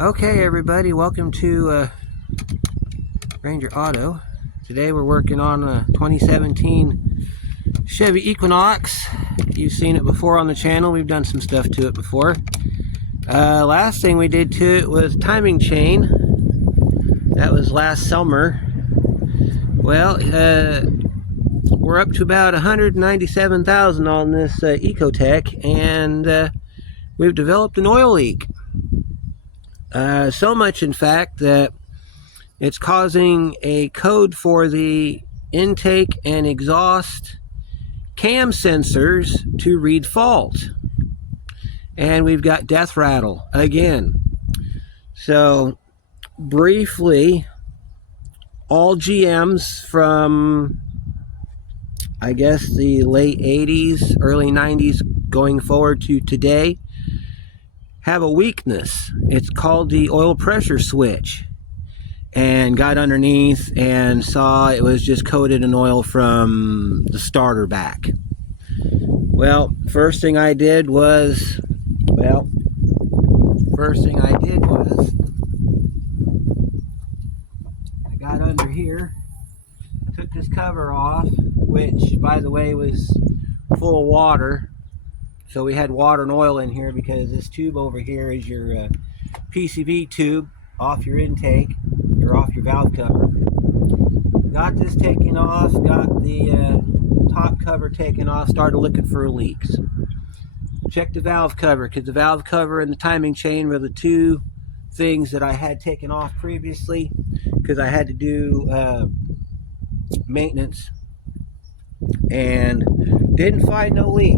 Okay, everybody, welcome to Ranger Auto. Today we're working on a 2017 Chevy Equinox. You've seen it before on the channel. We've done some stuff to it before. Last thing we did to it was timing chain. That was last summer. Well, we're up to about 197,000 on this Ecotech, and we've developed an oil leak. So much, in fact, that it's causing a code for the intake and exhaust cam sensors to read fault. And we've got death rattle again. So, briefly, all GMs from, I guess, the late 80s, early 90s, going forward to today, have a weakness. It's called the oil pressure switch. And got underneath and saw it was just coated in oil from the starter back. Well, first thing I did was I got under here, took this cover off, which, by the way, was full of water. So we had water and oil in here because this tube over here is your PCV tube off your intake, or off your valve cover. Got this taken off, got the top cover taken off, started looking for leaks. Checked the valve cover, because the valve cover and the timing chain were the two things that I had taken off previously, because I had to do maintenance, and didn't find no leak.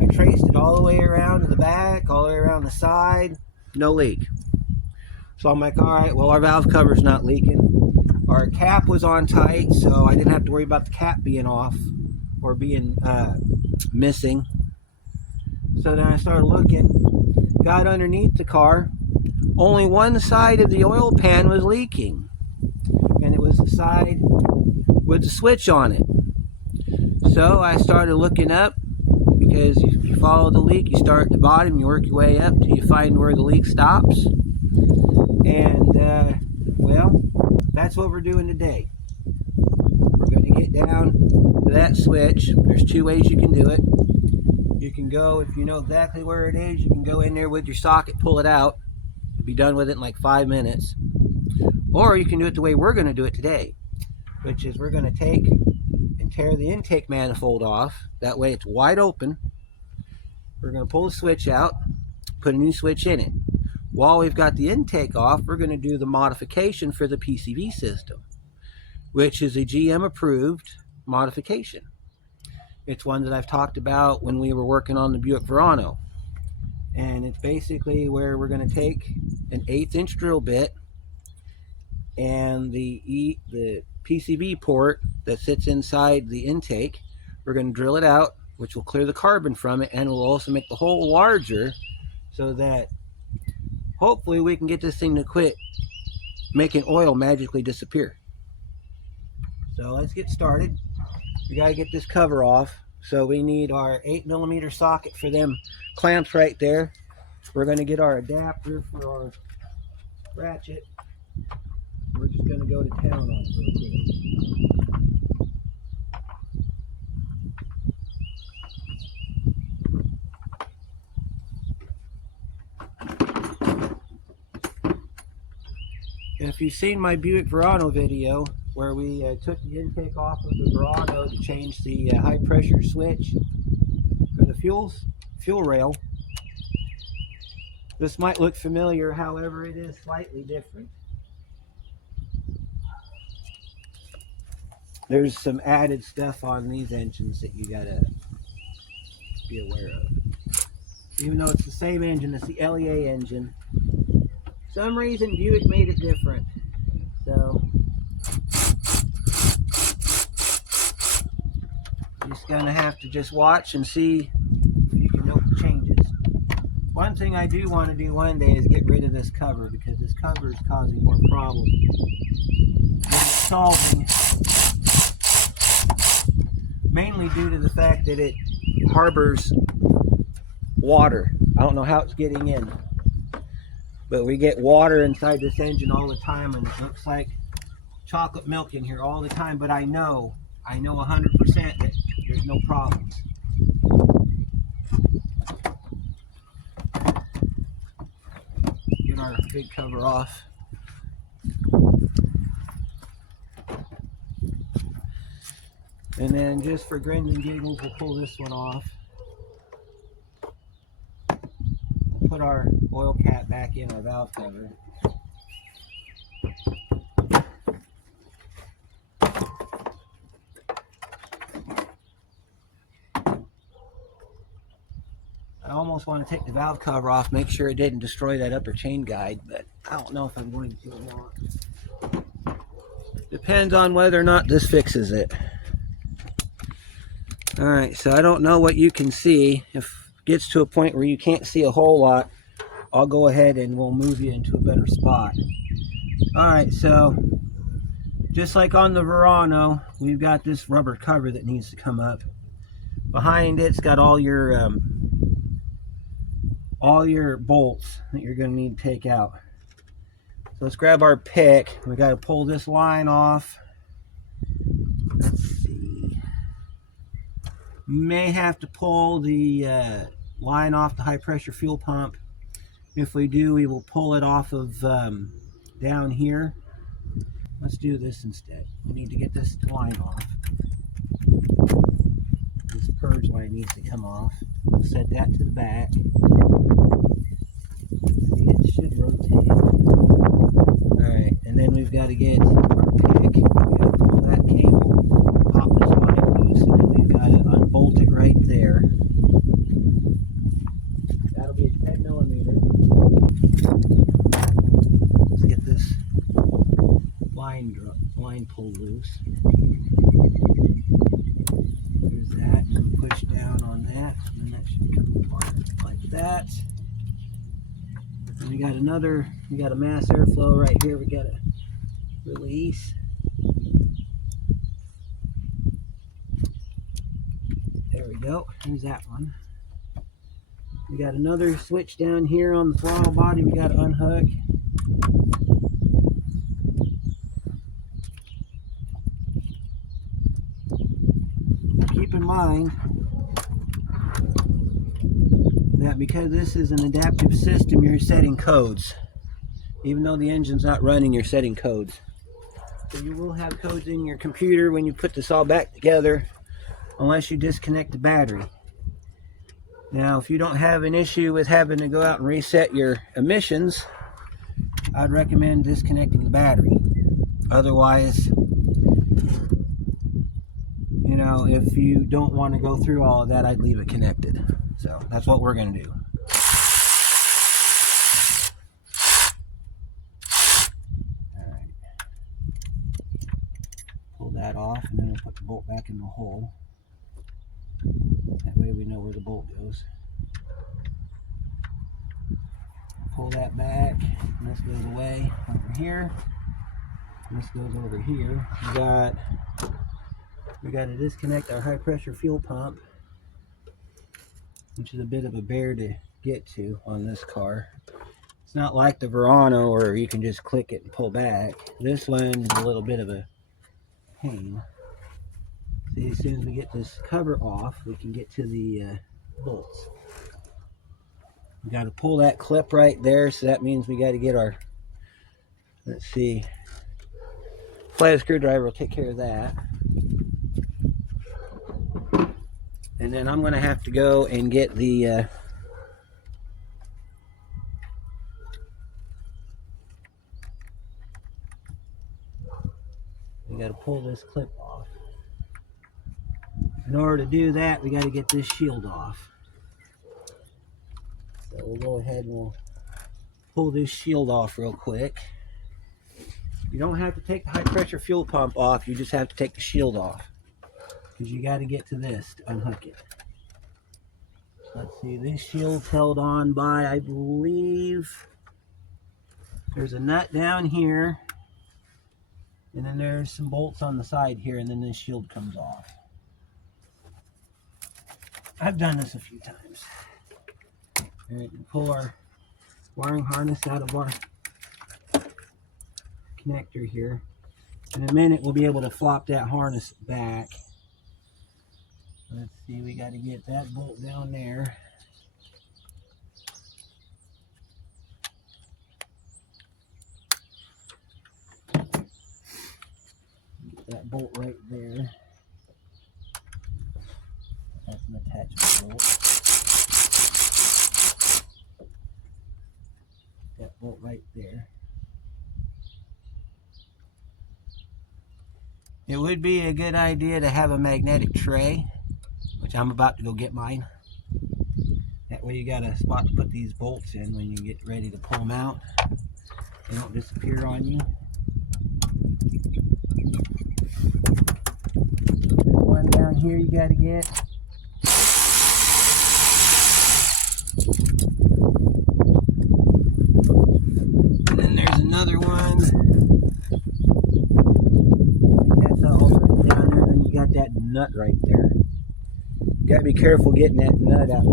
I traced it all the way around to the back, all the way around the side, no leak. So I'm like, all right, well, our valve cover's not leaking. Our cap was on tight, so I didn't have to worry about the cap being off or being missing. So then I started looking, got underneath the car. Only one side of the oil pan was leaking, and it was the side with the switch on it. So I started looking up, because you follow the leak, you start at the bottom, you work your way up till you find where the leak stops. And, well, that's what we're doing today. We're going to get down to that switch. There's two ways you can do it. You can go, if you know exactly where it is, you can go in there with your socket, pull it out, be done with it in like 5 minutes. Or you can do it the way we're going to do it today, which is we're going to take and tear the intake manifold off. That way it's wide open. We're going to pull the switch out, put a new switch in it. While we've got the intake off, we're going to do the modification for the PCV system, which is a GM approved modification. It's one that I've talked about when we were working on the Buick Verano. And it's basically where we're going to take an 1/8 inch drill bit and the PCV port that sits inside the intake. We're going to drill it out, which will clear the carbon from it, and will also make the hole larger, so that hopefully we can get this thing to quit making oil magically disappear. So let's get started. We got to get this cover off. So we need our 8mm socket for them clamps right there. We're going to get our adapter for our ratchet. We're just going to go to town on it real quick. If you've seen my Buick Verano video where we took the intake off of the Verano to change the high pressure switch for the fuel rail, this might look familiar, however it is slightly different. There's some added stuff on these engines that you gotta be aware of. Even though it's the same engine, it's the LEA engine. For some reason Buick made it different. So you're just gonna have to just watch and see if you can note the changes. One thing I do want to do one day is get rid of this cover, because this cover is causing more problems than it's solving. Mainly due to the fact that it harbors water. I don't know how it's getting in. but we get water inside this engine all the time, and it looks like chocolate milk in here all the time, but I know 100% that there's no problems. Get our big cover off. And then just for grins and giggles, we'll pull this one off. Put our oil cap back in our valve cover. I almost want to take the valve cover off, make sure it didn't destroy that upper chain guide, but I don't know if I'm going to or not. Depends on whether or not this fixes it. Alright, so I don't know what you can see. If it gets to a point where you can't see a whole lot, I'll go ahead and we'll move you into a better spot. Alright, so just like on the Verano, we've got this rubber cover that needs to come up. Behind it's got all your bolts that you're going to need to take out. So let's grab our pick. We got to pull this line off. Let's see. May have to pull the line off the high pressure fuel pump. If we do, we will pull it off of down here. Let's do this instead. We need to get this line off. This purge line needs to come off. We'll set that to the back. See, it should rotate. Alright, and then we've got to get our pick. We've got to pull that cable, pop this line loose, and then we've got to unbolt it right there. That'll be a 10 millimeter. Let's get this line pulled loose. There's that, and push down on that, and that should come apart like that. And we got a mass airflow right here. We got to release. There we go. There's that one. We got another switch down here on the throttle body. We got to unhook. Keep in mind that because this is an adaptive system, you're setting codes. Even though the engine's not running, you're setting codes. So you will have codes in your computer when you put this all back together, unless you disconnect the battery. Now, if you don't have an issue with having to go out and reset your emissions, I'd recommend disconnecting the battery. Otherwise, you know, if you don't want to go through all of that, I'd leave it connected. So that's what we're going to do. All right. Pull that off, and then we'll put the bolt back in the hole. That way we know where the bolt goes. Pull that back, and this goes away over here. And this goes over here. We got to disconnect our high pressure fuel pump, which is a bit of a bear to get to on this car. It's not like the Verano where you can just click it and pull back. This one's a little bit of a pain. See, as soon as we get this cover off, we can get to the bolts. We got to pull that clip right there, so that means we got to get our, let's see, flathead screwdriver will take care of that. And then I'm going to have to go and get the we got to pull this clip off. In order to do that, we got to get this shield off. So we'll go ahead and we'll pull this shield off real quick. You don't have to take the high pressure fuel pump off, you just have to take the shield off, because you got to get to this to unhook it. Let's see, this shield's held on by, I believe, there's a nut down here, and then there's some bolts on the side here, and then this shield comes off. I've done this a few times. All right, pull our wiring harness out of our connector here. In a minute we'll be able to flop that harness back. Let's see, we got to get that bolt down there. Get that bolt right there. That's an attachment bolt. That bolt right there. It would be a good idea to have a magnetic tray, which I'm about to go get mine. That way you got a spot to put these bolts in when you get ready to pull them out. They don't disappear on you. One down here you got to get. And then there's another one. That's all down there. And then you got that nut right there. You got to be careful getting that nut out.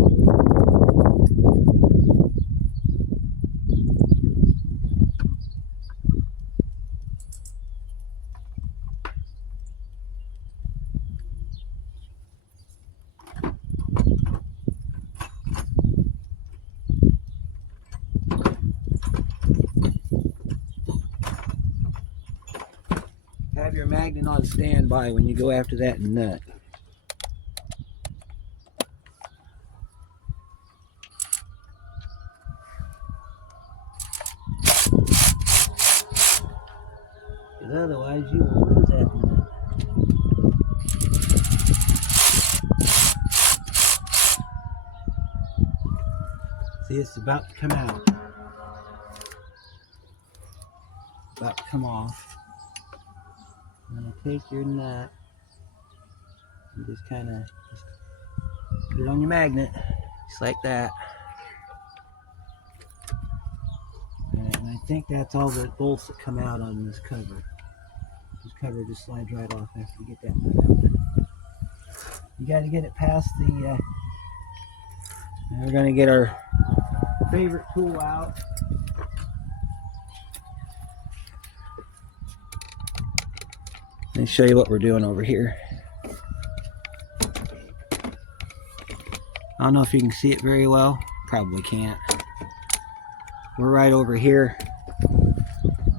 Have your magnet on standby when you go after that nut. Because otherwise you will lose that nut. See, it's about to come out. About to come off. I'm going to take your nut and just kind of put it on your magnet, just like that. And I think that's all the bolts that come out on this cover. This cover just slides right off after you get that nut out. You got to get it past the, we're going to get our favorite tool out. Let me show you what we're doing over here. I don't know if you can see it very well. Probably can't. We're right over here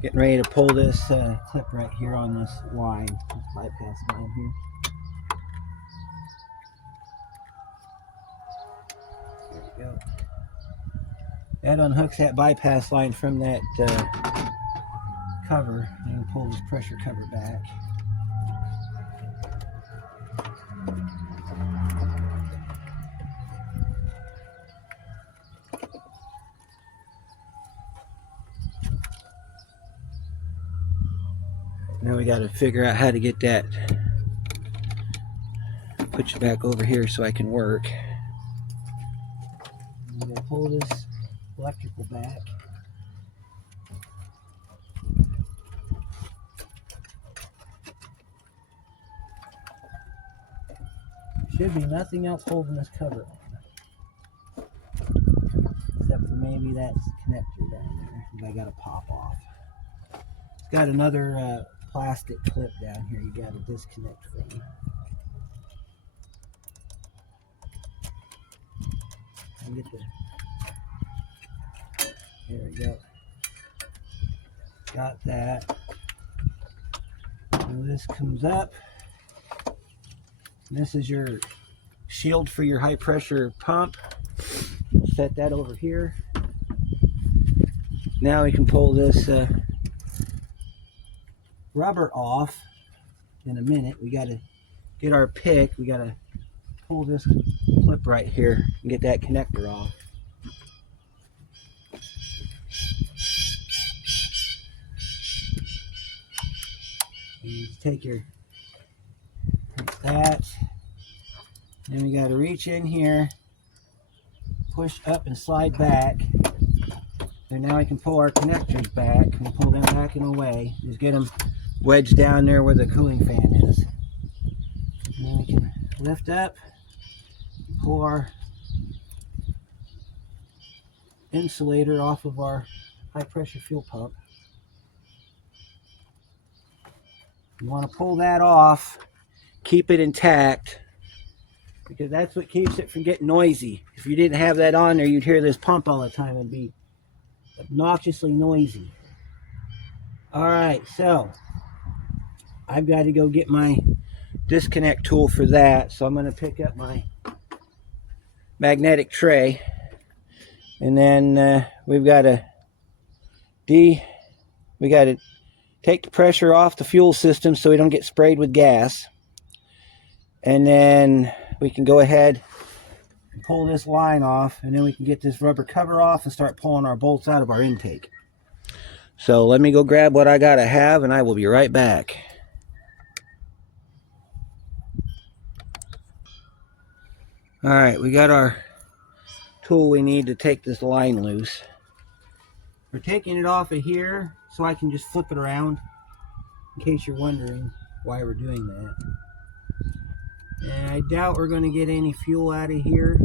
getting ready to pull this clip right here on this line, this bypass line here. There we go. That unhooks that bypass line from that cover, and we'll pull this pressure cover back. Now we got to figure out how to get that, put you back over here so I can work. I'm going to pull this electrical back. Should be nothing else holding this cover on, except for maybe that connector down there that I got to pop off. It's got another plastic clip down here you got to disconnect from. I'll get the, there we go. Got that. And this comes up. This is your shield for your high pressure pump. Set that over here. Now we can pull this rubber off in a minute. We got to get our pick. We got to pull this clip right here and get that connector off. And you take your, like that. Then we got to reach in here, push up and slide back. And now we can pull our connectors back. We pull them back and away. Just get them wedged down there where the cooling fan is. And then we can lift up, pull our insulator off of our high pressure fuel pump. You want to pull that off, keep it intact, because that's what keeps it from getting noisy. If you didn't have that on there, you'd hear this pump all the time. It'd be obnoxiously noisy. All right, so I've got to go get my disconnect tool for that. So I'm going to pick up my magnetic tray, and then we've got to take the pressure off the fuel system so we don't get sprayed with gas. And then we can go ahead and pull this line off, and then we can get this rubber cover off and start pulling our bolts out of our intake. So let me go grab what I gotta have, and I will be right back. All right, we got our tool we need to take this line loose. We're taking it off of here so I can just flip it around, in case you're wondering why we're doing that. And I doubt we're going to get any fuel out of here,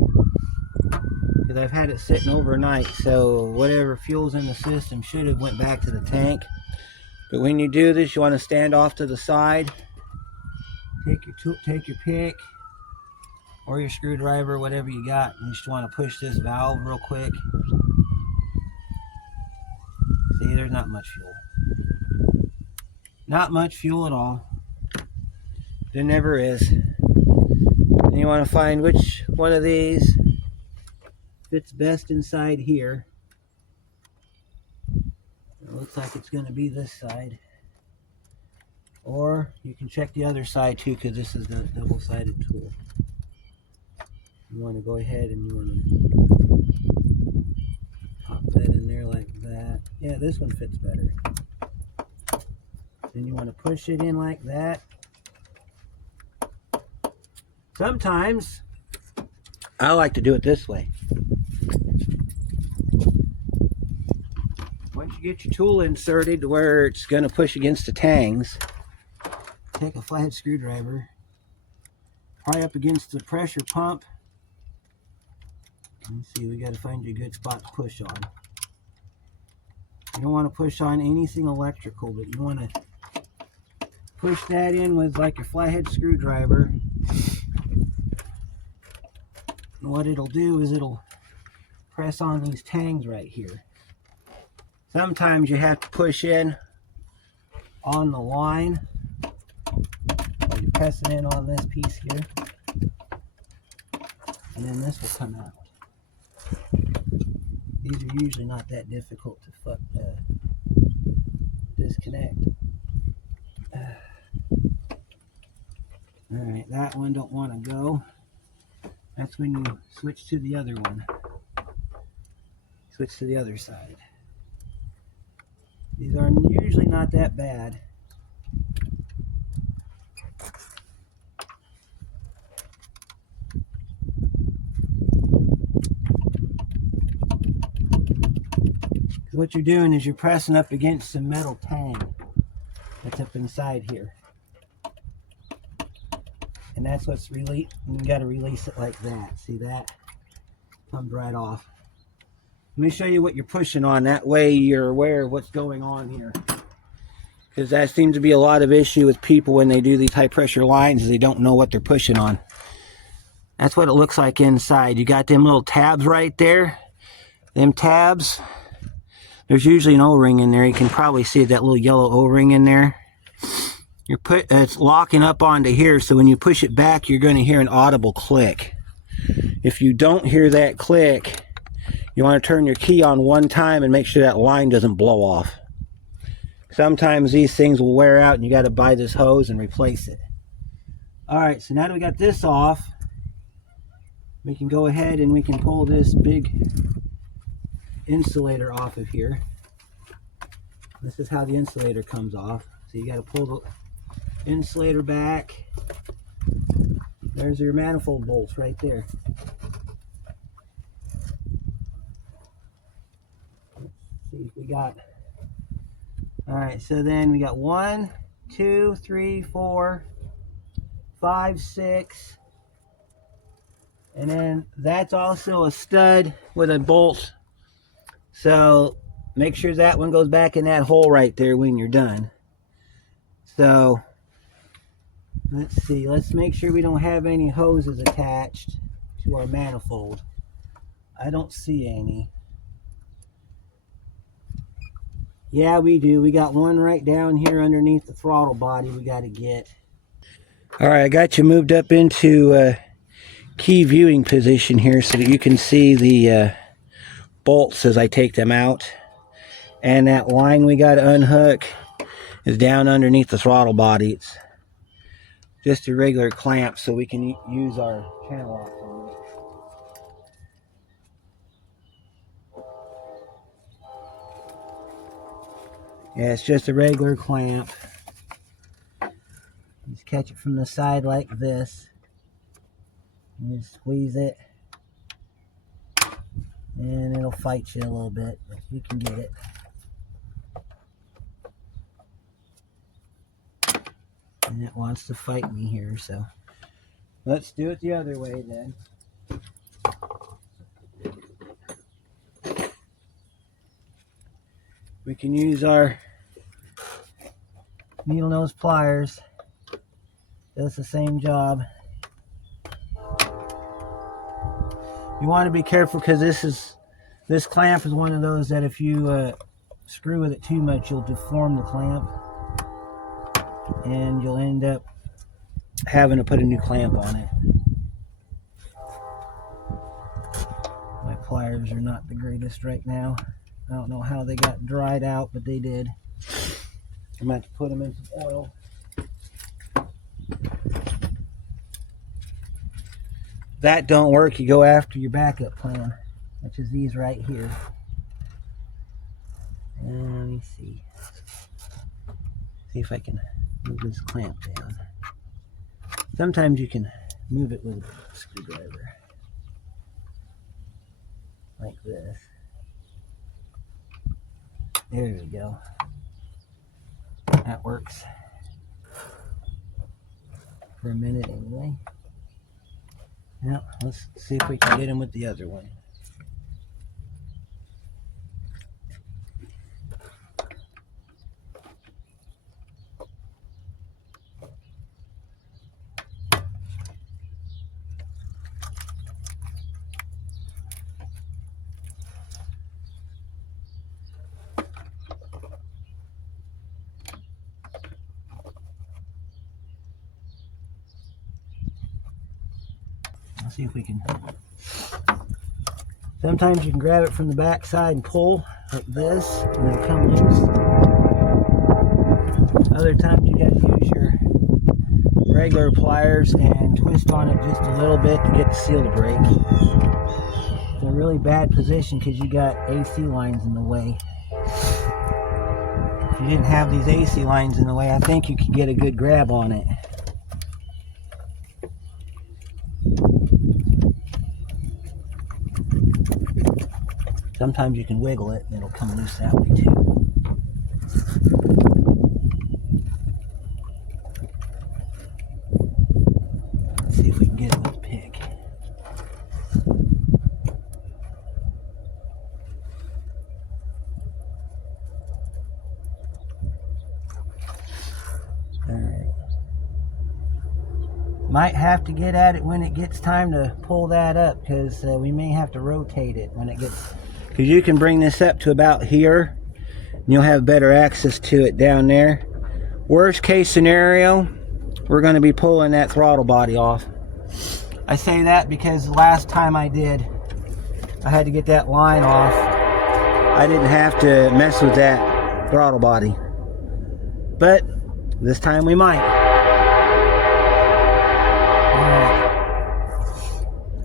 because I've had it sitting overnight, so whatever fuel's in the system should have went back to the tank. But when you do this, you want to stand off to the side, take your pick or your screwdriver, whatever you got, and you just want to push this valve real quick. See, there's not much fuel. Not much fuel at all. There never is. And you want to find which one of these fits best inside here. It looks like it's going to be this side. Or you can check the other side too, because this is the double-sided tool. You want to go ahead and you want to pop that in there like that. Yeah, this one fits better. Then you want to push it in like that. Sometimes I like to do it this way. Once you get your tool inserted to where it's going to push against the tangs, take a flathead screwdriver, pry up against the pressure pump. Let's see, we got to find you a good spot to push on. You don't want to push on anything electrical, but you want to push that in with like your flathead screwdriver. And what it'll do is it'll press on these tangs right here. Sometimes you have to push in on the line. Or you're pressing in on this piece here. And then this will come out. These are usually not that difficult to disconnect. Alright, that one don't want to go. That's when you switch to the other one. Switch to the other side. These are usually not that bad. What you're doing is you're pressing up against the metal tang that's up inside here. And that's what's released. You got to release it like that. See that? Comes right off. Let me show you what you're pushing on. That way you're aware of what's going on here. Because that seems to be a lot of issue with people when they do these high pressure lines, is they don't know what they're pushing on. That's what it looks like inside. You got them little tabs right there. Them tabs. There's usually an O-ring in there. You can probably see that little yellow O-ring in there. It's locking up onto here, so when you push it back, you're going to hear an audible click. If you don't hear that click, you want to turn your key on one time and make sure that line doesn't blow off. Sometimes these things will wear out and you got to buy this hose and replace it. Alright, so now that we got this off, we can go ahead and we can pull this big insulator off of here. This is how the insulator comes off. So you got to pull the insulator back. There's your manifold bolts right there. Let's see if we got. Alright, so then we got 1, 2, 3, 4, 5, 6. And then that's also a stud with a bolt So make sure that one goes back in that hole right there when you're done. So let's see, let's make sure we don't have any hoses attached to our manifold. I don't see any. Yeah, we do. We got one right down here underneath the throttle body we got to get. All right, I got you moved up into key viewing position here so that you can see the bolts as I take them out. And that line we got to unhook is down underneath the throttle body. It's just a regular clamp so we can use our channel locks on it. Yeah, it's just a regular clamp. Just catch it from the side like this. You just squeeze it. And it'll fight you a little bit, but you can get it. And it wants to fight me here, so let's do it the other way then. We can use our needle nose pliers. Does the same job. You want to be careful because this clamp is one of those that if you screw with it too much, you'll deform the clamp, and you'll end up having to put a new clamp on it. My pliers are not the greatest right now. I don't know how they got dried out, but they did. I'm going to have to put them in some oil. If that don't work, you go after your backup plan, which is these right here. And let me see. See if I can move this clamp down. Sometimes you can move it with a screwdriver. Like this. There we go. That works. For a minute anyway. Now, let's see if we can get him with the other one. Let's see if we can. Sometimes you can grab it from the back side and pull like this, and it'll come loose. Other times you got to use your regular pliers and twist on it just a little bit to get the seal to break. It's a really bad position because you got AC lines in the way. If you didn't have these AC lines in the way, I think you could get a good grab on it. Sometimes you can wiggle it and it'll come loose that way too. Let's see if we can get it with the pick. Alright. Might have to get at it when it gets time to pull that up, because we may have to rotate it when it gets... Because you can bring this up to about here, and you'll have better access to it down there. Worst case scenario, we're going to be pulling that throttle body off. I say that because the last time I did, I had to get that line off. I didn't have to mess with that throttle body. But this time we might.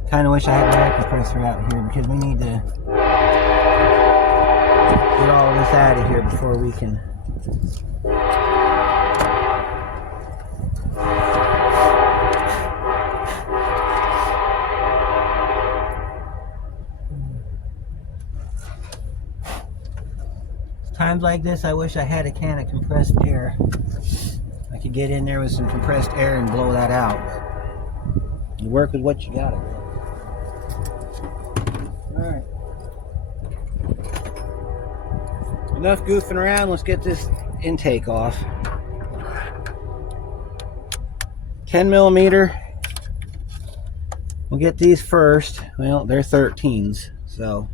Kind of wish I had my air compressor out here because we need to get all of this out of here before we can. Times like this, I wish I had a can of compressed air. I could get in there with some compressed air and blow that out. You work with what you got. Alright. enough goofing around. Let's get this intake off. 10 millimeter. We'll get these first. Well, they're 13s, so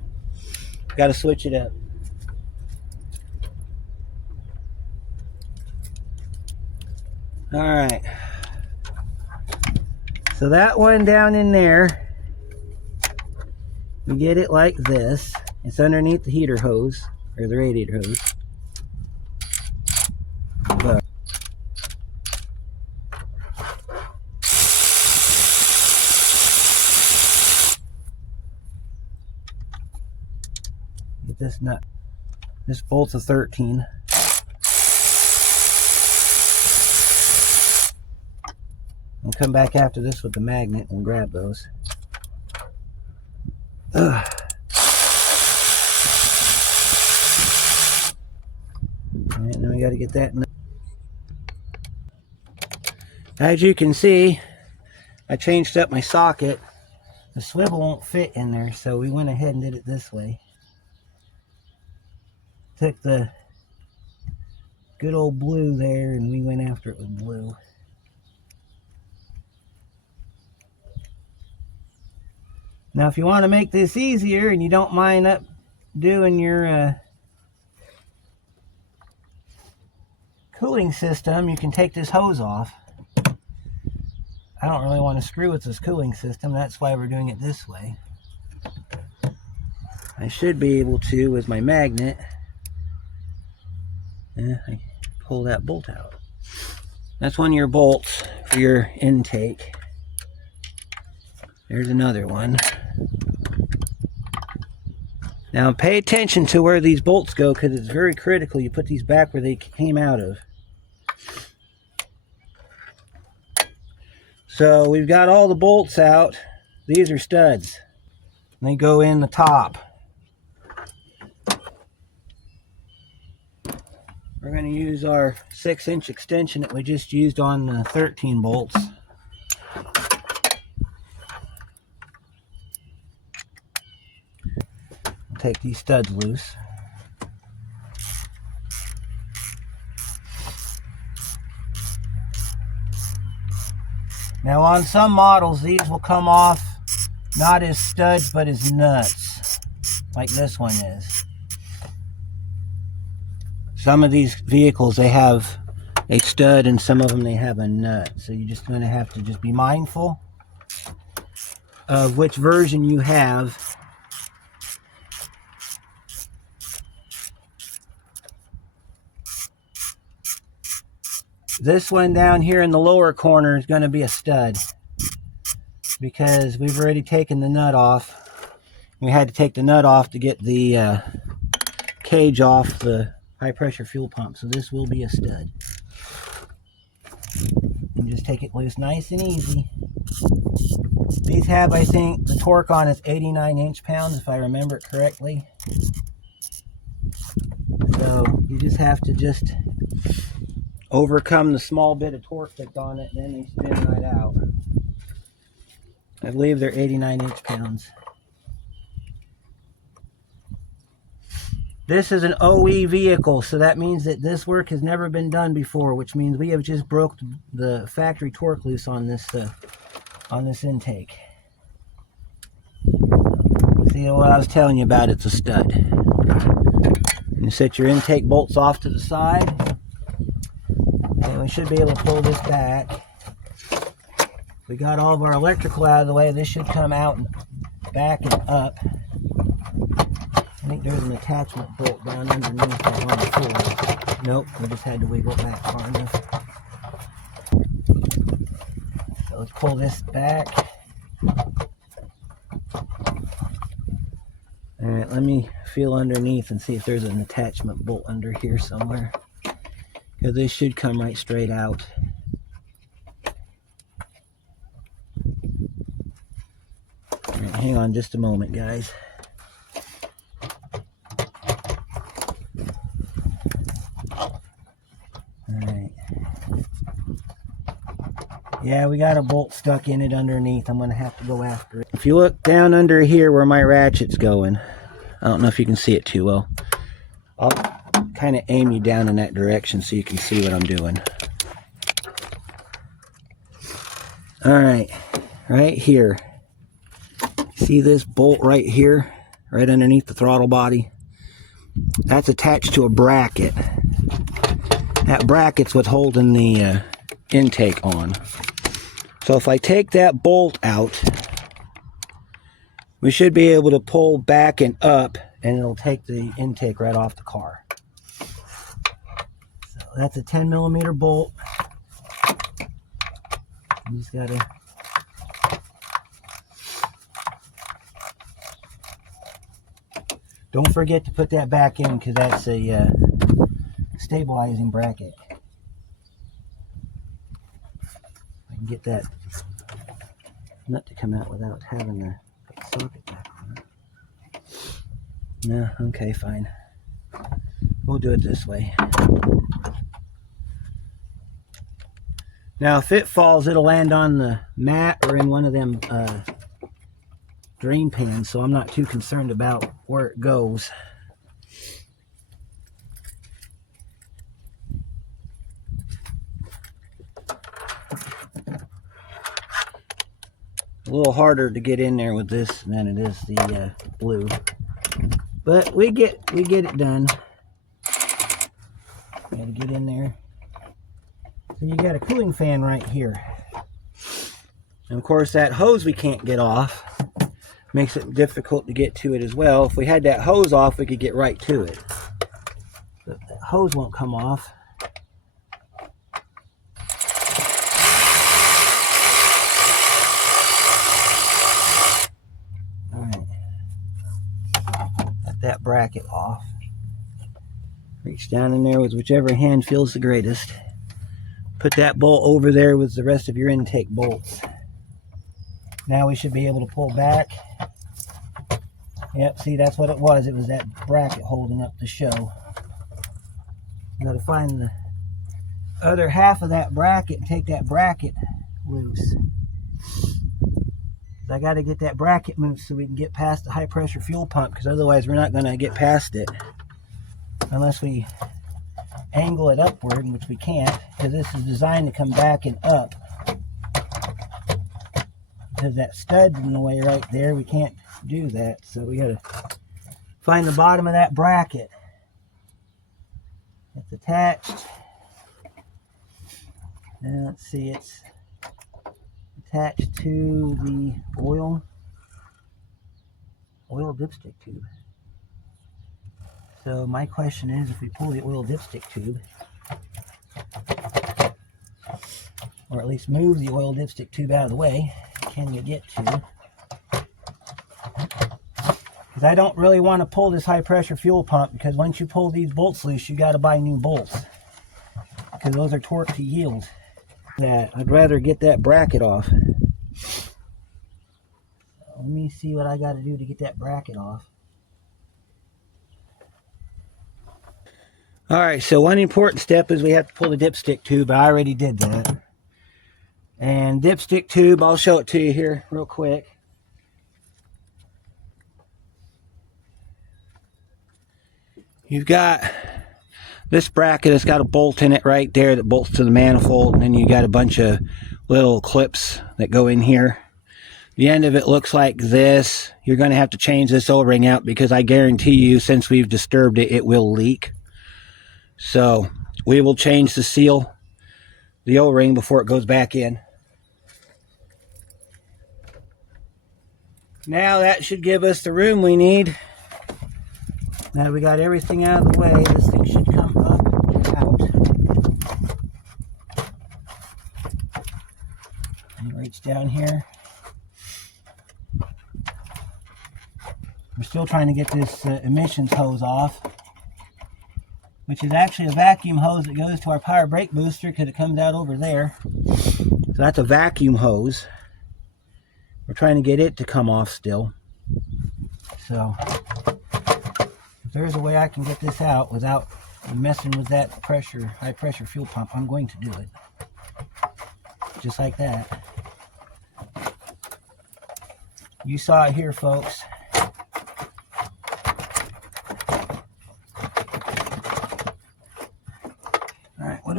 got to switch it up. All right. So that one down in there, we get it like this. It's underneath the heater hose, or the radiator hose. But get this nut. This bolt's a 13. We'll come back after this with the magnet and grab those. Ugh. All right, now we got to get that in. As you can see, I changed up my socket. The swivel won't fit in there, so we went ahead and did it this way. Took the good old blue there and we went after it with blue. Now if you want to make this easier and you don't mind up doing your cooling system, you can take this hose off. I don't really want to screw with this cooling system, that's why we're doing it this way. I should be able to with my magnet. I pull that bolt out. That's one of your bolts for your intake. There's another one. Now pay attention to where these bolts go because it's very critical you put these back where they came out of. So we've got all the bolts out. These are studs. They go in the top. We're going to use our 6-inch extension that we just used on the 13 bolts. Take these studs loose. Now on some models these will come off not as studs but as nuts, like this one is. Some of these vehicles they have a stud and some of them they have a nut, so you're just going to have to just be mindful of which version you have. This one down here in the lower corner is going to be a stud because we've already taken the nut off. We had to take the nut off to get the cage off the high pressure fuel pump, so this will be a stud. And just take it loose nice and easy. These have, I think, the torque on is 89 inch-pounds if I remember it correctly. So you just have to just overcome the small bit of torque that's on it, and then they spin right out. I believe they're 89 inch-pounds. This is an OE vehicle, so that means that this work has never been done before, which means we have just broke the factory torque loose on this intake. See what I was telling you about? It's a stud. And you set your intake bolts off to the side. And we should be able to pull this back. We got all of our electrical out of the way. This should come out and back and up. I think there's an attachment bolt down underneath that on the floor. Nope, we just had to wiggle it back far enough. So let's pull this back. Alright, let me feel underneath and see if there's an attachment bolt under here somewhere. Because this should come right straight out. Alright, hang on just a moment, guys. Alright. Yeah, we got a bolt stuck in it underneath. I'm going to have to go after it. If you look down under here where my ratchet's going, I don't know if you can see it too well. kind of aim you down in that direction so you can see what I'm doing. Alright, right here. See this bolt right here? Right underneath the throttle body? That's attached to a bracket. That bracket's what's holding the intake on. So if I take that bolt out, we should be able to pull back and up, and it'll take the intake right off the car. So that's a 10mm bolt. You just gotta don't forget to put that back in, because that's a stabilizing bracket. I can get that nut to come out without having to put the socket back on it. No, okay, fine. We'll do it this way. Now, if it falls, it'll land on the mat or in one of them drain pans, so I'm not too concerned about where it goes. A little harder to get in there with this than it is the blue, but we get it done. Gotta get in there. So you got a cooling fan right here, and of course that hose we can't get off. Makes it difficult to get to it as well. If we had that hose off, we could get right to it, but that hose won't come off. All right, got that bracket off. Reach down in there with whichever hand feels the greatest. Put that bolt over there with the rest of your intake bolts. Now we should be able to pull back. Yep, see, that's what it was. It was that bracket holding up the show. You got to find the other half of that bracket and take that bracket loose. I got to get that bracket moved so we can get past the high pressure fuel pump, because otherwise we're not going to get past it unless we angle it upward, which we can't, because this is designed to come back and up. Because that stud's in the way right there, we can't do that. So we got to find the bottom of that bracket. It's attached. And let's see, it's attached to the oil dipstick tube. So my question is, if we pull the oil dipstick tube, or at least move the oil dipstick tube out of the way, can you get to? Because I don't really want to pull this high pressure fuel pump, because once you pull these bolts loose, you got to buy new bolts, because those are torque to yield. That I'd rather get that bracket off. So let me see what I got to do to get that bracket off. Alright, so one important step is we have to pull the dipstick tube. I already did that. And dipstick tube, I'll show it to you here real quick. You've got this bracket. It's got a bolt in it right there that bolts to the manifold, and then you got a bunch of little clips that go in here. The end of it looks like this. You're going to have to change this O-ring out, because I guarantee you, since we've disturbed it, it will leak. So we will change the seal, the O-ring, before it goes back in. Now that should give us the room we need. Now we got everything out of the way, this thing should come up and out. And reach down here. We're still trying to get this emissions hose off, which is actually a vacuum hose that goes to our power brake booster, because it comes out over there. So that's a vacuum hose. We're trying to get it to come off still. So if there's a way I can get this out without messing with that high pressure fuel pump, I'm going to do it. Just like that. You saw it here, folks.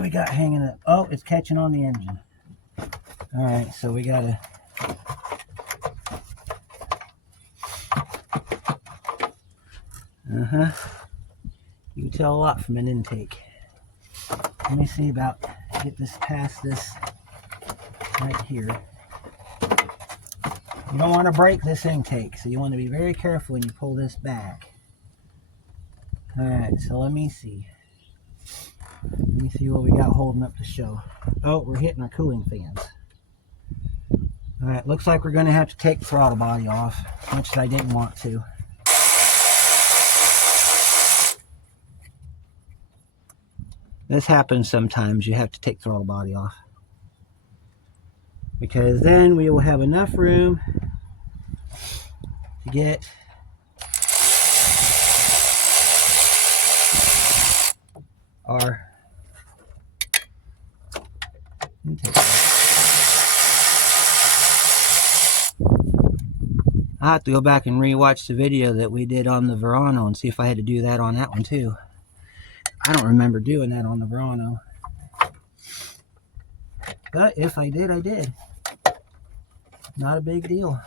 do we got hanging up? Oh, it's catching on the engine. All right, so we gotta. You can tell a lot from an intake. Let me see about get this past this right here. You don't want to break this intake, so you want to be very careful when you pull this back. All right, so let me see. Let me see what we got holding up the show. Oh, we're hitting our cooling fans. All right, looks like we're going to have to take the throttle body off, as much as I didn't want to. This happens sometimes. You have to take the throttle body off, because then we will have enough room to get our intake. I'll have to go back and re-watch the video that we did on the Verano and see if I had to do that on that one too. I don't remember doing that on the Verano. But if I did, I did. Not a big deal.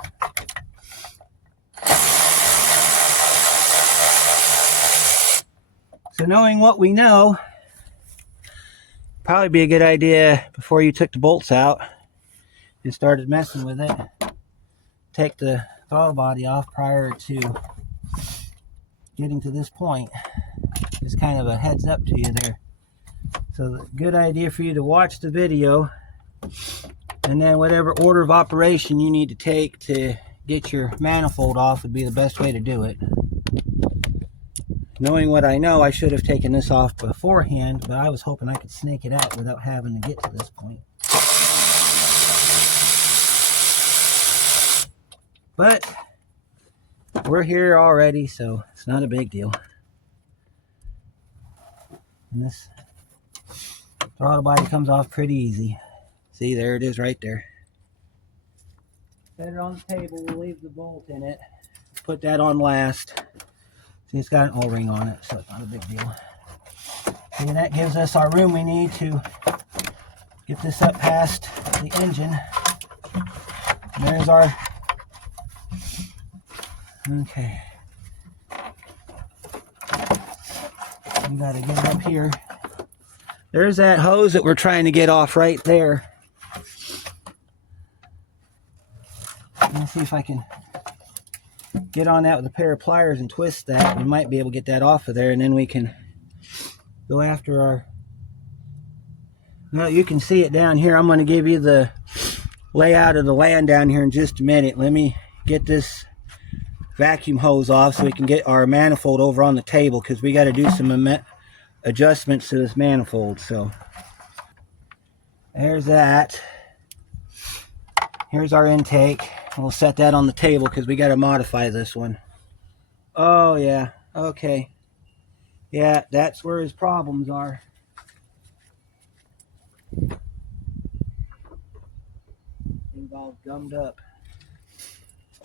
So knowing what we know, probably be a good idea before you took the bolts out and started messing with it, take the throttle body off prior to getting to this point. Just kind of a heads up to you there. So good idea for you to watch the video, and then whatever order of operation you need to take to get your manifold off would be the best way to do it. Knowing what I know, I should have taken this off beforehand, but I was hoping I could snake it out without having to get to this point. But we're here already, so it's not a big deal. And this throttle body comes off pretty easy. See, there it is right there. Set it on the table, we'll leave the bolt in it. Put that on last. See, it's got an O-ring on it, so it's not a big deal. See, that gives us our room we need to get this up past the engine. And there's our... Okay. We gotta get it up here. There's that hose that we're trying to get off right there. Let me see if I can get on that with a pair of pliers and twist that. We might be able to get that off of there, and then we can go after our... Well, you can see it down here. I'm going to give you the layout of the land down here in just a minute. Let me get this vacuum hose off so we can get our manifold over on the table, because we got to do some adjustments to this manifold. So there's that. Here's our intake. We'll set that on the table because we got to modify this one. Oh yeah, okay. Yeah, that's where his problems are. Thing's all gummed up.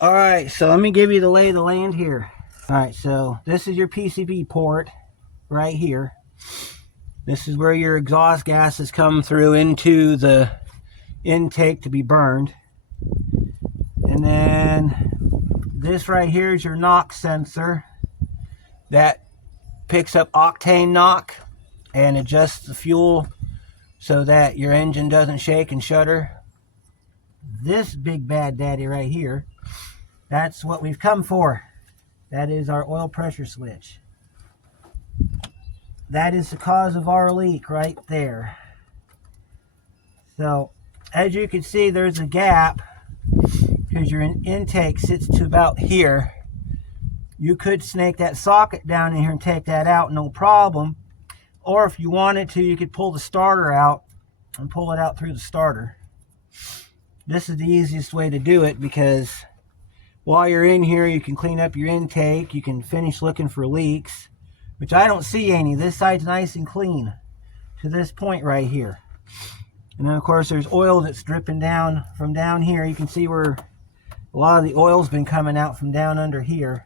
Alright, so let me give you the lay of the land here. Alright, so this is your PCV port right here. This is where your exhaust gases come through into the intake to be burned. And then this right here is your knock sensor that picks up octane knock and adjusts the fuel so that your engine doesn't shake and shudder. This big bad daddy right here, that's what we've come for. That is our oil pressure switch. That is the cause of our leak right there. So as you can see, there's a gap because your intake sits to about here. You could snake that socket down in here and take that out, no problem. Or if you wanted to, you could pull the starter out and pull it out through the starter. This is the easiest way to do it, because while you're in here, you can clean up your intake. You can finish looking for leaks, which I don't see any. This side's nice and clean to this point right here. And then of course there's oil that's dripping down from down here. You can see where a lot of the oil's been coming out from down under here.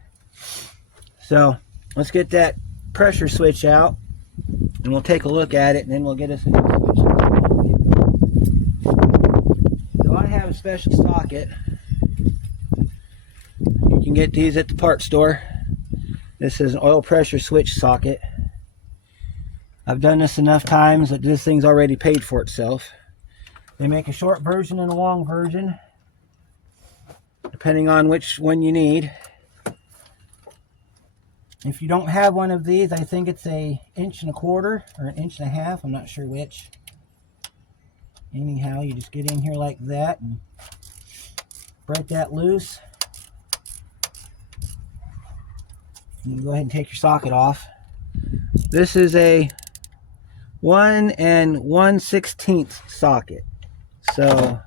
So let's get that pressure switch out and we'll take a look at it, and then we'll get us a new switch. So I have a special socket. You can get these at the parts store. This is an oil pressure switch socket. I've done this enough times that this thing's already paid for itself. They make a short version and a long version, depending on which one you need. If you don't have one of these, I think it's an 1.25 or an 1.5 inches. I'm not sure which. Anyhow, you just get in here like that and break that loose. You can go ahead and take your socket off. This is a 1 1/16 socket. So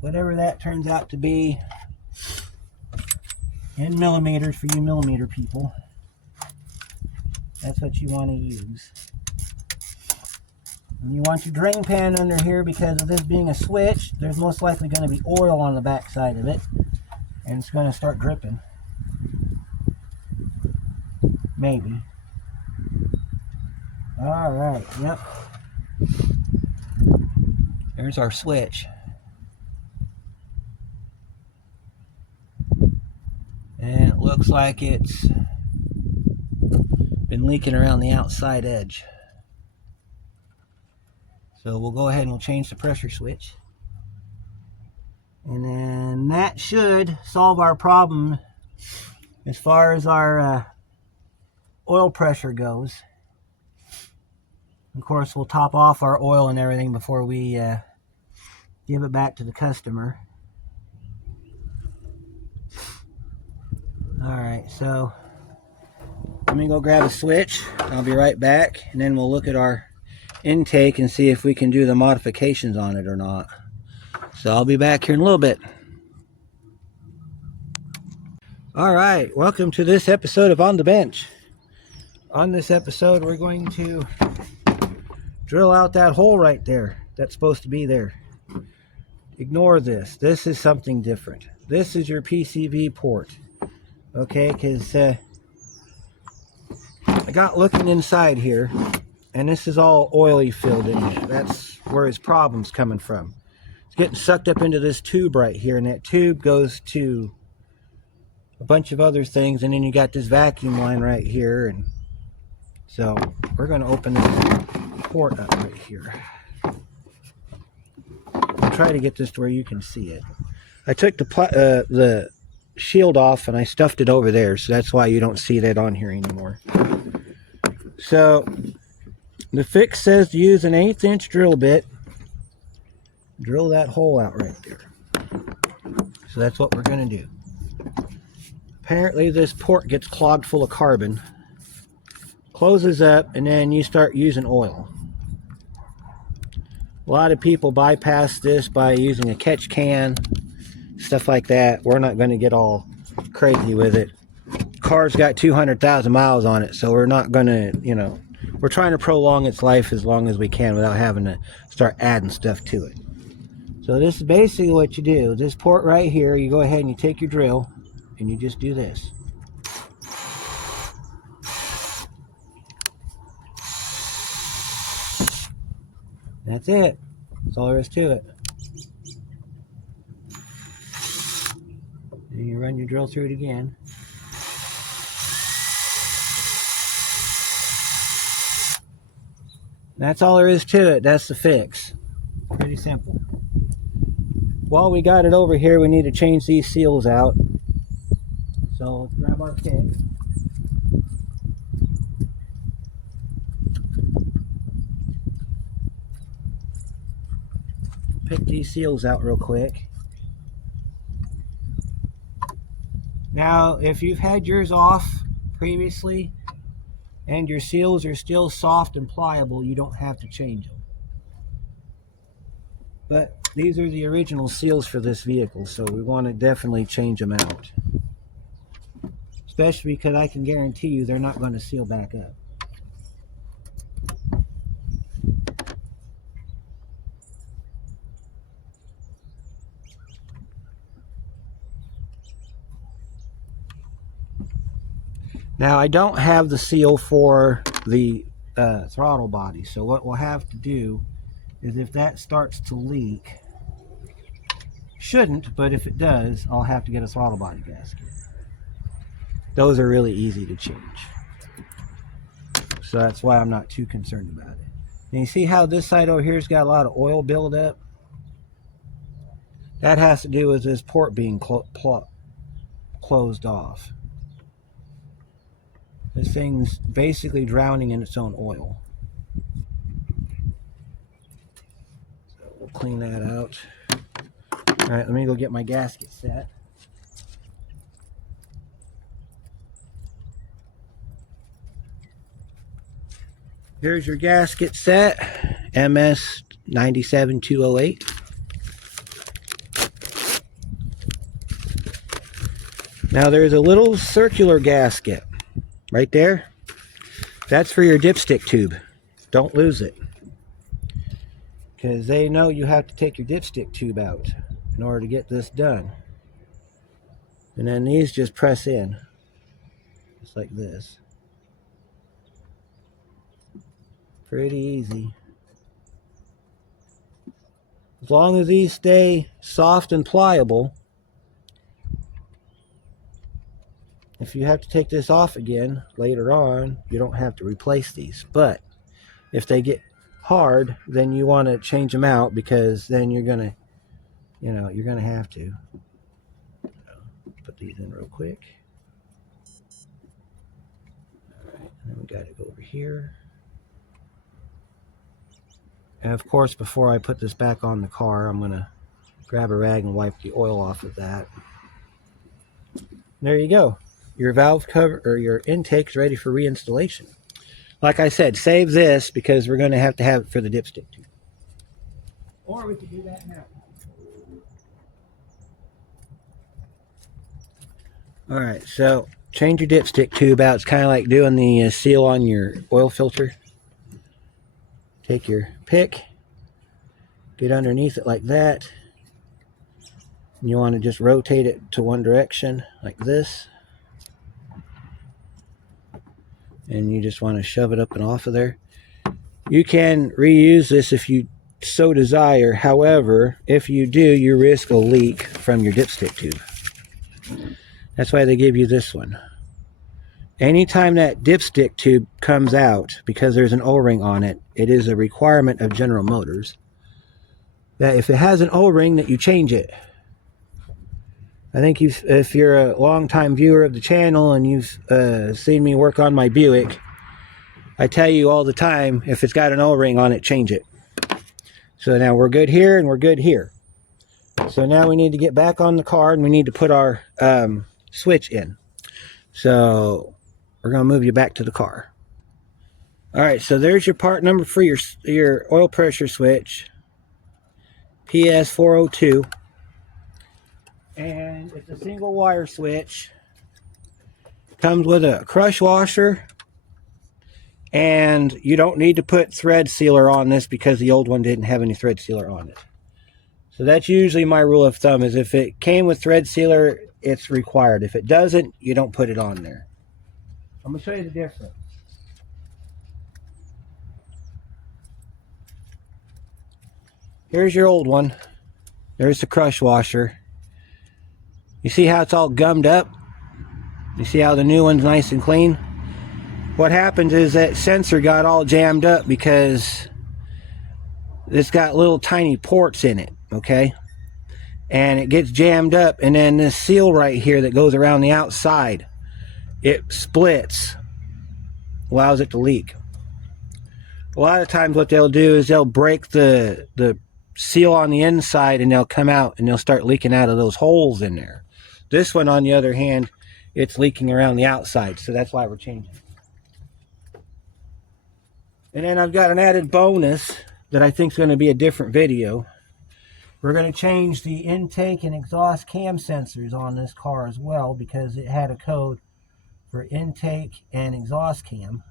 whatever that turns out to be in millimeters for you millimeter people, that's what you want to use. And you want your drain pan under here because of this being a switch. There's most likely going to be oil on the back side of it, and it's going to start dripping. Maybe. Alright, yep. There's our switch. And it looks like it's been leaking around the outside edge. So we'll go ahead and we'll change the pressure switch. And then that should solve our problem as far as our oil pressure goes. Of course, we'll top off our oil and everything before we give it back to the customer. Alright, so let me go grab a switch. I'll be right back, and then we'll look at our intake and see if we can do the modifications on it or not. So I'll be back here in a little bit. Alright, welcome to this episode of On the Bench. On this episode, we're going to drill out that hole right there that's supposed to be there. Ignore this. This is something different. This is your PCV port. Okay, because I got looking inside here, and this is all oily filled in there. That's where his problem's coming from. It's getting sucked up into this tube right here, and that tube goes to a bunch of other things, and then you got this vacuum line right here, and so we're going to open this port up right here. I'll try to get this to where you can see it. I took the shield off and I stuffed it over there, so that's why you don't see that on here anymore. So the fix says to use an 1/8 inch drill bit. Drill that hole out right there. So that's what we're going to do. Apparently this port gets clogged full of carbon, closes up, and then you start using oil. A lot of people bypass this by using a catch can, stuff like that. We're not going to get all crazy with it. Car's got 200,000 miles on it, so we're not going to, you know, we're trying to prolong its life as long as we can without having to start adding stuff to it. So this is basically what you do. This port right here, you go ahead and you take your drill and you just do this. That's it. That's all there is to it. And you run your drill through it again. That's all there is to it. That's the fix. Pretty simple. While we got it over here, we need to change these seals out. So let's grab our pick. Pick these seals out real quick. Now, if you've had yours off previously and your seals are still soft and pliable, you don't have to change them. But these are the original seals for this vehicle, so we want to definitely change them out. Especially because I can guarantee you they're not going to seal back up. Now I don't have the seal for the throttle body, so what we'll have to do is if that starts to leak, shouldn't, but if it does, I'll have to get a throttle body gasket. Those are really easy to change, so that's why I'm not too concerned about it. And you see how this side over here has got a lot of oil buildup? That has to do with this port being closed off. This thing's basically drowning in its own oil. So we'll clean that out. All right, let me go get my gasket set. Here's your gasket set, MS 97208. Now there's a little circular gasket right there. That's for your dipstick tube. Don't lose it, because they know you have to take your dipstick tube out in order to get this done. And then these just press in, just like this. Pretty easy. As long as these stay soft and pliable. If you have to take this off again later on, you don't have to replace these. But if they get hard, then you want to change them out, because then you're gonna, you're gonna have to. Put these in real quick. All right, and then we got to go over here. And of course, before I put this back on the car, I'm gonna grab a rag and wipe the oil off of that. There you go. Your valve cover, or your intake, is ready for reinstallation. Like I said, save this, because we're going to have it for the dipstick tube. Or we could do that now. Alright, so change your dipstick tube out. It's kind of like doing the seal on your oil filter. Take your pick, get underneath it like that. And you want to just rotate it to one direction like this. And you just want to shove it up and off of there. You can reuse this if you so desire. However, if you do, you risk a leak from your dipstick tube. That's why they give you this one. Anytime that dipstick tube comes out, because there's an O-ring on it, it is a requirement of General Motors that if it has an O-ring, that you change it. I think if you're a long-time viewer of the channel and you've seen me work on my Buick, I tell you all the time, if it's got an O-ring on it, change it. So now we're good here and we're good here. So now we need to get back on the car and we need to put our switch in. So we're going to move you back to the car. All right, so there's your part number for your oil pressure switch, PS402. And it's a single wire switch. Comes with a crush washer, and you don't need to put thread sealer on this because the old one didn't have any thread sealer on it. So that's usually my rule of thumb, is if it came with thread sealer, it's required. If it doesn't, you don't put it on there. I'm going to show you the difference. Here's your old one. There's the crush washer. You see how it's all gummed up? You see how the new one's nice and clean? What happens is that sensor got all jammed up because it's got little tiny ports in it, okay? And it gets jammed up, and then this seal right here that goes around the outside, it splits, allows it to leak. A lot of times what they'll do is they'll break the seal on the inside, and they'll come out and they'll start leaking out of those holes in there. This one, on the other hand, it's leaking around the outside, so that's why we're changing. And then I've got an added bonus that I think is going to be a different video. We're going to change the intake and exhaust cam sensors on this car as well, because it had a code for intake and exhaust cam.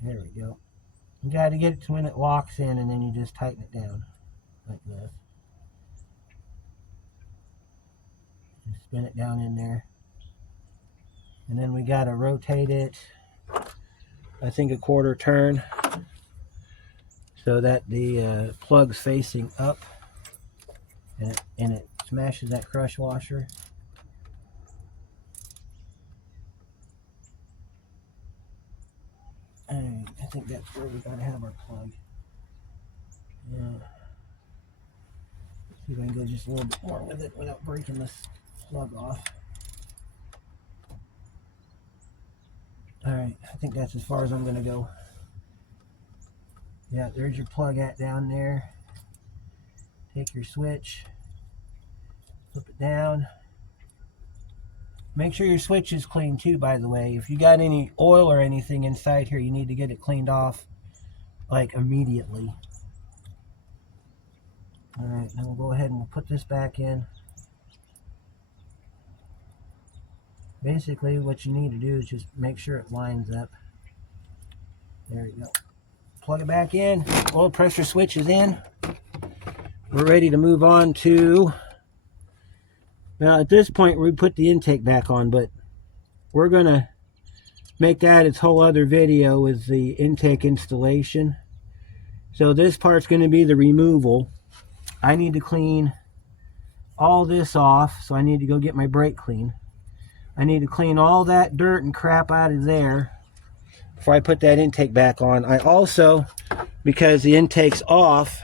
There we go. You got to get it to when it locks in, and then you just tighten it down like this. Just spin it down in there. And then we got to rotate it, I think, a quarter turn so that the plug's facing up, and it smashes that crush washer. And I think that's where we got to have our plug. Yeah. See if I can go just a little bit more with it without breaking this plug off. Alright, I think that's as far as I'm going to go. Yeah, there's your plug at down there. Take your switch, flip it down. Make sure your switch is clean too, by the way. If you got any oil or anything inside here, you need to get it cleaned off like immediately. Alright, then we'll go ahead and we'll put this back in. Basically, what you need to do is just make sure it lines up. There you go. Plug it back in. Oil pressure switch is in. We're ready to move on to... Now, at this point, we put the intake back on, but we're going to make that its whole other video with the intake installation. So this part's going to be the removal. I need to clean all this off, so I need to go get my brake clean. I need to clean all that dirt and crap out of there before I put that intake back on. I also, because the intake's off,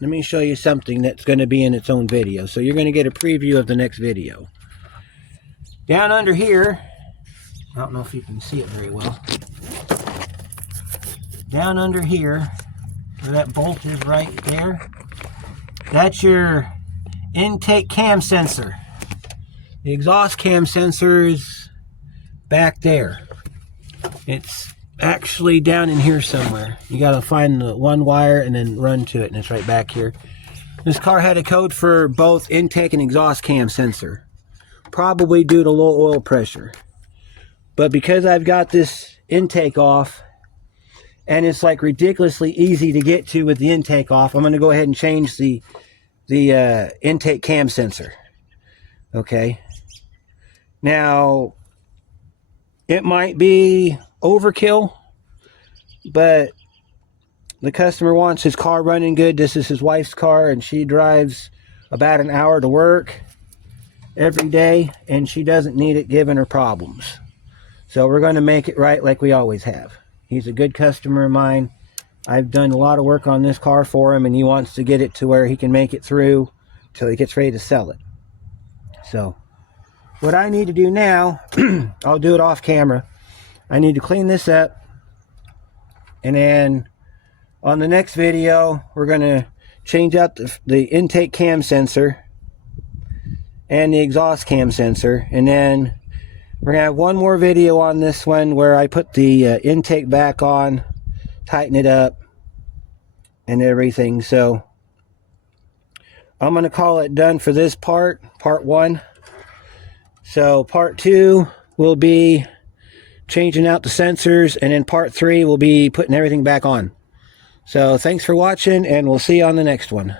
let me show you something that's going to be in its own video. So you're going to get a preview of the next video. Down under here, I don't know if you can see it very well. Down under here, where that bolt is right there, that's your intake cam sensor. The exhaust cam sensor is back there. It's actually down in here somewhere. You got to find the one wire and then run to it, and it's right back here. This car had a code for both intake and exhaust cam sensor, probably due to low oil pressure. But because I've got this intake off, and it's like ridiculously easy to get to with the intake off, I'm going to go ahead and change the intake cam sensor. Okay. Now, it might be overkill, but the customer wants his car running good. This is his wife's car, and she drives about an hour to work every day, and she doesn't need it giving her problems. So we're going to make it right like we always have. He's a good customer of mine. I've done a lot of work on this car for him, and he wants to get it to where he can make it through till he gets ready to sell it. So what I need to do now, I'll do it off camera. I need to clean this up, and then on the next video we're going to change out the intake cam sensor and the exhaust cam sensor, and then we're going to have one more video on this one where I put the intake back on, tighten it up and everything. So I'm going to call it done for this part 1. So part 2 will be changing out the sensors, and then part 3 will be putting everything back on. So thanks for watching, and we'll see you on the next one.